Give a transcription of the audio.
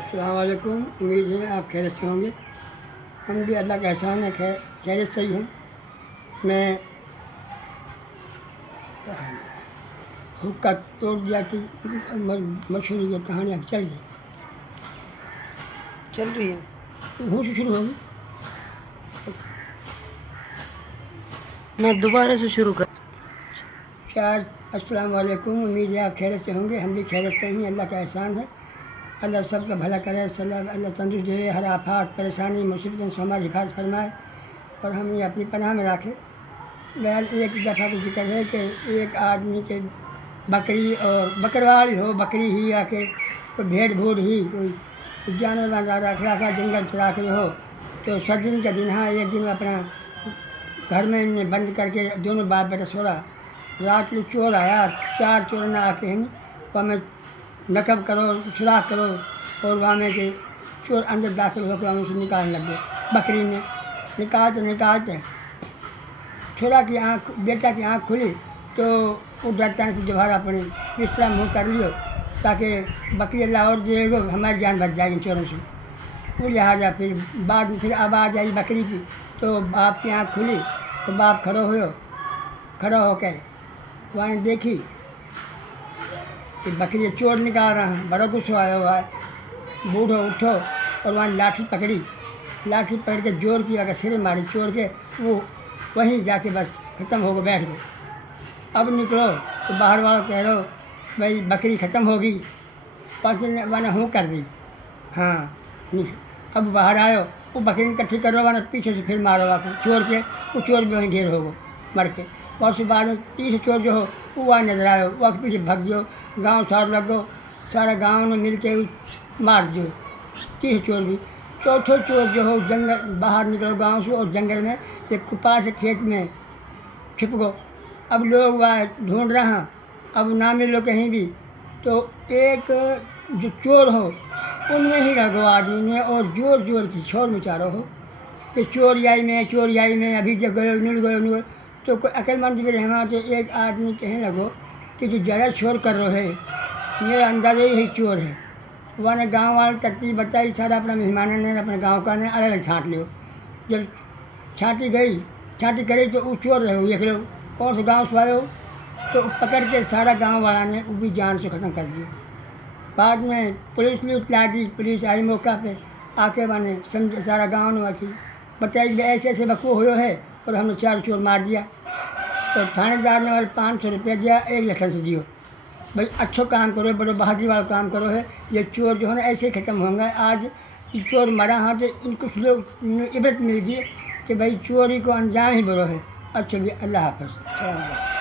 अस्सलाम वालेकुम। उम्मीद है आप खैरियत से होंगे। हम भी अल्लाह का एहसान है खैरियत से ही हैं। मैं हुक्का तोड़ दिया कि मशहूर ये कहानी अब चल रही है, वहीं से शुरू होगी। मैं दोबारा से शुरू कर। अस्सलाम वालेकुम। उम्मीद है आप खैरियत से होंगे। हम भी खैरियत से ही, अल्लाह का एहसान है। अल्लाह सबका भला करे, अल्लाह तंदुरुस्त दे, हर आफात परेशानी मुसीबतों से हमारी हिफाजत फरमाए और हम ये अपनी पनाह में रखे। बहर एक दफ़ा का जिक्र है कि एक आदमी के बकरी और बकरवाल हो, बकरी ही आके कोई भेड़ भूड़ ही कोई जानवर रख रखा जंगल चरा के हो, तो सर्दी का दिन, हाँ एक दिन अपना घर में इन्हें बंद करके दोनों बाप बेटा सो रहा। रात में चोर आया, 4 चोर ना आके हैं वहाँ में नकब करो, सुराख करो, और वहाँ में के चोर अंदर दाखिल होकर वहाँ से निकालने लग गए। बकरी ने निकालते छोरा की आँख, बेटा की आँख खुली तो वो डरता है कि दोबारा अपने पिछला मुँह कर लियो ताकि बकरी अल्लाह और देगा हमारी जान बच जाएगी चोरों से। वो लिहाजा फिर बाद में फिर आवाज़ आई बकरी की, तो बाप की आँख खुली तो बाप खड़ा होकर वहाँ देखी कि बकरी चोर निकाल रहा है। बड़ा गुस्सा आया हुआ है। बूढ़ो उठो और वहाँ लाठी पकड़ के जोर की अगर सिरे मारी चोर के, वो वहीं जाके बस ख़त्म हो गए, बैठ गए। अब निकलो तो बाहर वालों कह रहे हो भाई बकरी ख़त्म होगी, पास वाना हूँ कर दी। हाँ अब बाहर आयो, वो बकरी इकट्ठी करो वाना पीछे से फिर मारो आकर चोर के, वो चोर भी वहीं ढेर हो गो मर के। और उसके बाद में 30 चोर जो हो वो वहाँ नजर आयो, वहाँ पीछे भग जो गाँव सार लगो, सारा गाँव ने मिल के मार दो 30 चोर भी। चौथो चोर जो हो जंगल बाहर निकलो गांव से और जंगल में एक कुपास खेत में छिप गो। अब लोग वहाँ ढूंढ रहे हैं, अब ना मिलो कहीं भी, तो एक जो चोर हो उनमें ही रह गो आदमी में, और जोर जोर की शोर मचा रहो हो कि चोरियाई में अभी जब गयो मिल गयो। तो कोई अक्लमंद भी रहना, तो एक आदमी कहने लगो कि जो ज़्यादा शोर कर रहे है मेरा अंदाज़ा यही चोर है। वहाँ गाँव वाले तरतीब बताई, सारा अपना मेहमान ने अपने गाँव का ने अलग अलग छाँट लियो। जब छाँटी करी तो वो चोर रहे देख लो, कौन से गाँव से आए हो, तो पकड़ के सारा गाँव वाला ने वो भी जान से ख़त्म कर दिया। बाद में पुलिस ने इतला दी, पुलिस आई मौका पे आके मैंने समझ सारा गाँव ने वाकी बताई ऐसे ऐसे बकू हुए है और हमने 4 चोर मार दिया। तो थानेदार ने वाले 500 रुपया दिया, 1 लाइसेंस दियो, भाई अच्छो काम करो, बड़ो बहादुरी वाला काम करो है। ये चोर जो है ना ऐसे ही ख़त्म होंगे। आज ये चोर मरा हाँ तो इनको लोग इबरत मिल गई कि भाई चोरी को अंजाम ही बड़ो है। अच्छा भी अल्लाह हाफ़िज़।